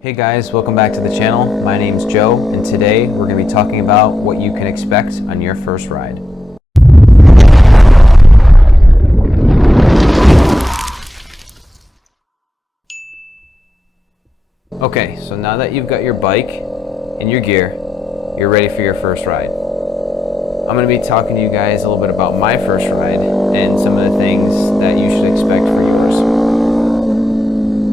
Hey guys, welcome back to the channel. My name's Joe, and today we're going to be talking about what you can expect on your first ride. Okay, so now that you've got your bike and your gear, you're ready for your first ride. I'm going to be talking to you guys a little bit about my first ride and some of the things that you should expect for yours.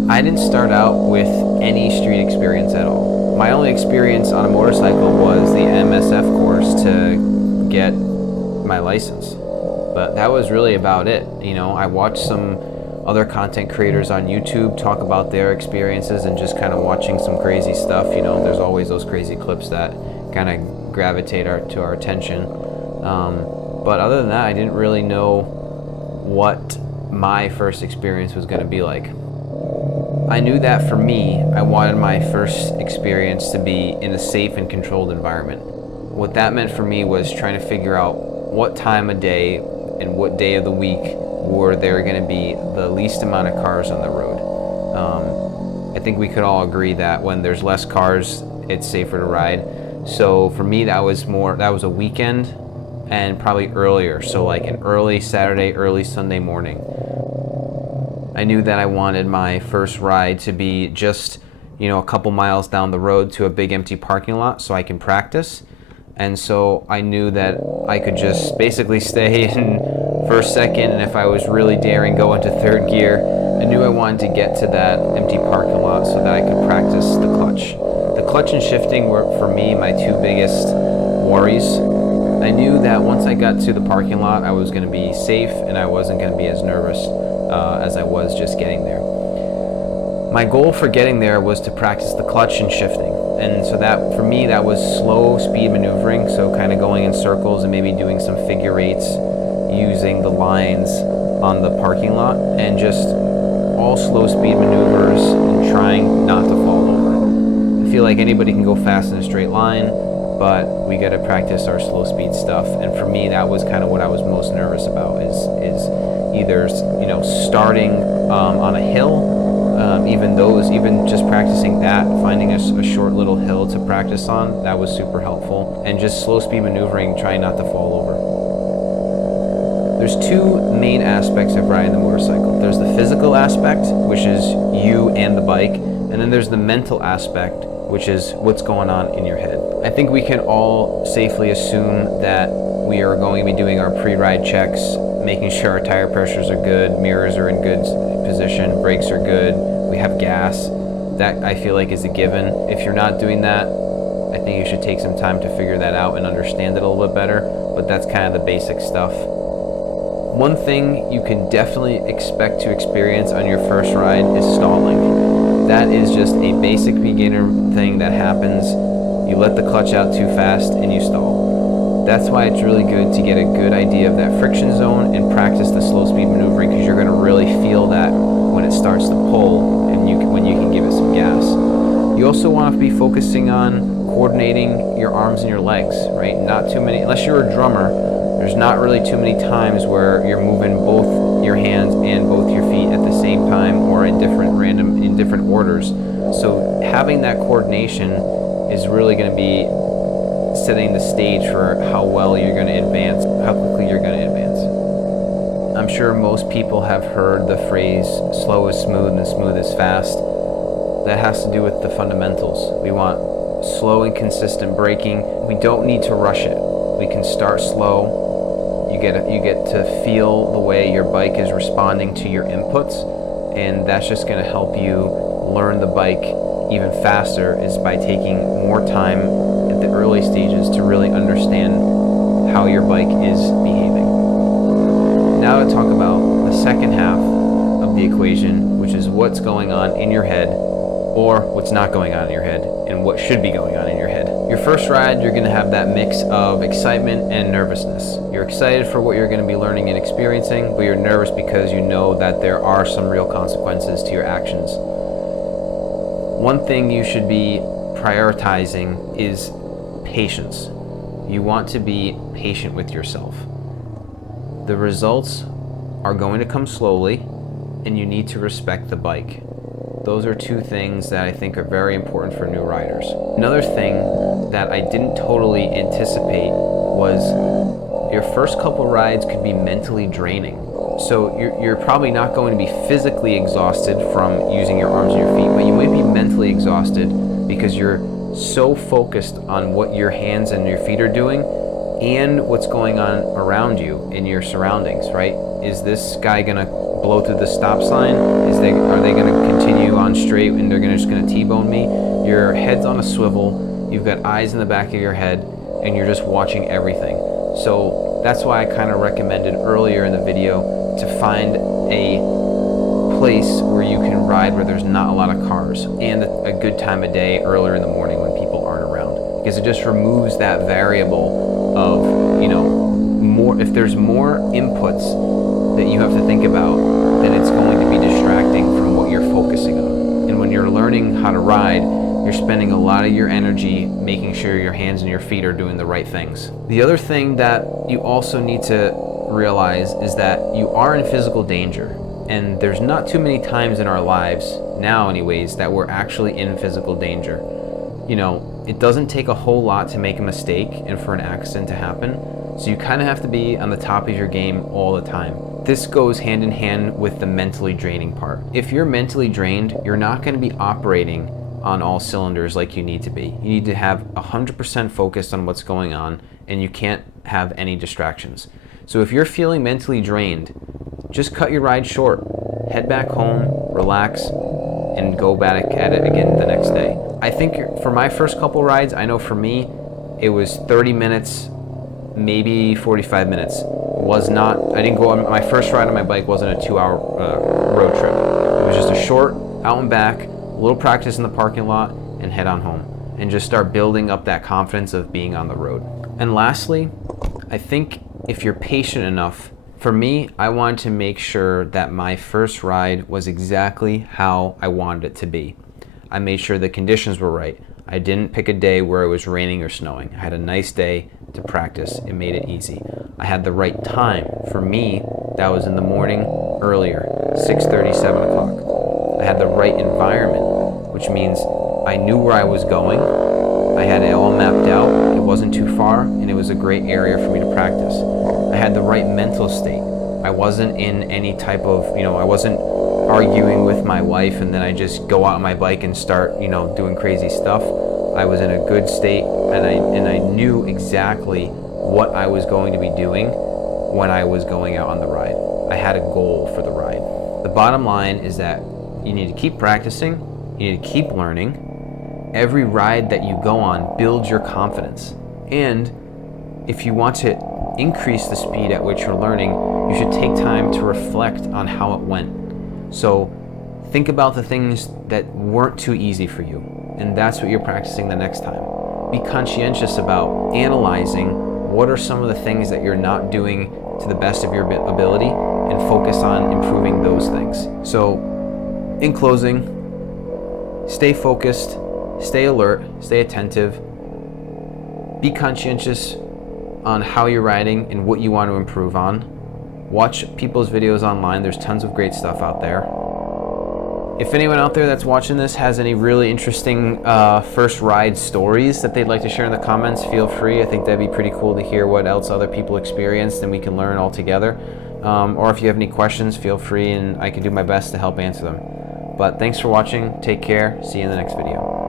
I didn't start out with any street experience at all. My only experience on a motorcycle was the MSF course to get my license. But that was really about it. You know, I watched some other content creators on YouTube talk about their experiences and just kind of watching some crazy stuff. You know, there's always those crazy clips that kind of gravitate to our attention. But other than that, I didn't really know what my first experience was going to be like. I knew that for me, I wanted my first experience to be in a safe and controlled environment. What that meant for me was trying to figure out what time of day and what day of the week were there going to be the least amount of cars on the road. I think we could all agree that when there's less cars, it's safer to ride. So for me, that was a weekend and probably earlier. So like an early Saturday, early Sunday morning. I knew that I wanted my first ride to be just, you know, a couple miles down the road to a big empty parking lot so I can practice. And so I knew that I could just basically stay in first, second, and if I was really daring, go into third gear. I knew I wanted to get to that empty parking lot so that I could practice the clutch. The clutch and shifting were, for me, my two biggest worries. I knew that once I got to the parking lot, I was going to be safe and I wasn't going to be as nervous as I was just getting there. My goal for getting there was to practice the clutch and shifting. And so that, for me, that was slow speed maneuvering, so kind of going in circles and maybe doing some figure eights using the lines on the parking lot, and just all slow speed maneuvers and trying not to fall over. I feel like anybody can go fast in a straight line, but we got to practice our slow speed stuff. And for me, that was kind of what I was most nervous about, is either, you know, starting on a hill, even just practicing that, finding a short little hill to practice on, that was super helpful. And just slow speed maneuvering, trying not to fall over. There's two main aspects of riding the motorcycle. There's the physical aspect, which is you and the bike, and then there's the mental aspect, which is what's going on in your head. I think we can all safely assume that we are going to be doing our pre-ride checks, making sure our tire pressures are good, mirrors are in good position, brakes are good, we have gas. That, I feel like, is a given. If you're not doing that, I think you should take some time to figure that out and understand it a little bit better, but that's kind of the basic stuff. One thing you can definitely expect to experience on your first ride is stalling. That is just a basic beginner thing that happens. You let the clutch out too fast and you stall. That's why it's really good to get a good idea of that friction zone and practice the slow speed maneuvering, because you're going to really feel that when it starts to pull and when you can give it some gas. You also want to be focusing on coordinating your arms and your legs, right? Not too many, unless you're a drummer, there's not really too many times where you're moving both your hands and both your feet at the same time or in different orders. So having that coordination is really going to be setting the stage for how well you're going to advance, how quickly you're going to advance. I'm sure most people have heard the phrase slow is smooth and smooth is fast. That has to do with the fundamentals. We want slow and consistent braking. We don't need to rush it. We can start slow. You get to feel the way your bike is responding to your inputs, and that's just going to help you learn the bike even faster, is by taking more time at the early stages to really understand how your bike is behaving. Now to talk about the second half of the equation, which is what's going on in your head, or what's not going on in your head, and what should be going on in your head. Your first ride, you're going to have that mix of excitement and nervousness. You're excited for what you're going to be learning and experiencing, but you're nervous because you know that there are some real consequences to your actions. One thing you should be prioritizing is patience. You want to be patient with yourself. The results are going to come slowly, and you need to respect the bike. Those are two things that I think are very important for new riders. Another thing that I didn't totally anticipate was your first couple rides could be mentally draining. So you're probably not going to be physically exhausted from using your arms and your feet, but you might be mentally exhausted because you're so focused on what your hands and your feet are doing and what's going on around you in your surroundings, right? Is this guy gonna blow through the stop sign? Are they gonna continue on straight and they're just gonna T-bone me? Your head's on a swivel, you've got eyes in the back of your head, and you're just watching everything. So that's why I kind of recommended earlier in the video to find a place where you can ride where there's not a lot of cars and a good time of day earlier in the morning when people aren't around, because it just removes that variable of, you know, more. If there's more inputs that you have to think about, then it's going to be distracting from what you're focusing on. And when you're learning how to ride, you're spending a lot of your energy making sure your hands and your feet are doing the right things. The other thing that you also need to realize is that you are in physical danger. And there's not too many times in our lives, now anyways, that we're actually in physical danger. You know, it doesn't take a whole lot to make a mistake and for an accident to happen. So you kind of have to be on the top of your game all the time. This goes hand in hand with the mentally draining part. If you're mentally drained, you're not going to be operating on all cylinders like you need to be. You need to have 100% focused on what's going on, and you can't have any distractions. So if you're feeling mentally drained, just cut your ride short. Head back home, relax, and go back at it again the next day. I think for my first couple rides, I know for me, it was 30 minutes, maybe 45 minutes. I didn't go on, my first ride on my bike wasn't a 2-hour road trip. It was just a short, out and back, a little practice in the parking lot, and head on home. And just start building up that confidence of being on the road. And lastly, I think if you're patient enough, for me, I wanted to make sure that my first ride was exactly how I wanted it to be. I made sure the conditions were right. I didn't pick a day where it was raining or snowing. I had a nice day to practice. It made it easy. I had the right time. For me, that was in the morning earlier, 6:30, 7 o'clock. I had the right environment, which means I knew where I was going. I had it all mapped out. It wasn't too far, and it was a great area for me to practice. I had the right mental state. I wasn't in any type of, I wasn't arguing with my wife and then I just go out on my bike and start, doing crazy stuff. I was in a good state, and I knew exactly what I was going to be doing when I was going out on the ride. I had a goal for the ride. The bottom line is that you need to keep practicing, you need to keep learning. Every ride that you go on builds your confidence. And if you want to increase the speed at which you're learning, you should take time to reflect on how it went. So think about the things that weren't too easy for you, and that's what you're practicing the next time. Be conscientious about analyzing what are some of the things that you're not doing to the best of your ability, and focus on improving those things. So in closing, stay focused, stay alert, stay attentive, be conscientious on how you're riding and what you want to improve on. Watch people's videos online. There's tons of great stuff out there. If anyone out there that's watching this has any really interesting first ride stories that they'd like to share in the comments, feel free. I think that'd be pretty cool to hear what else other people experienced, and we can learn all together. Or if you have any questions, feel free, and I can do my best to help answer them. But thanks for watching. Take care. See you in the next video.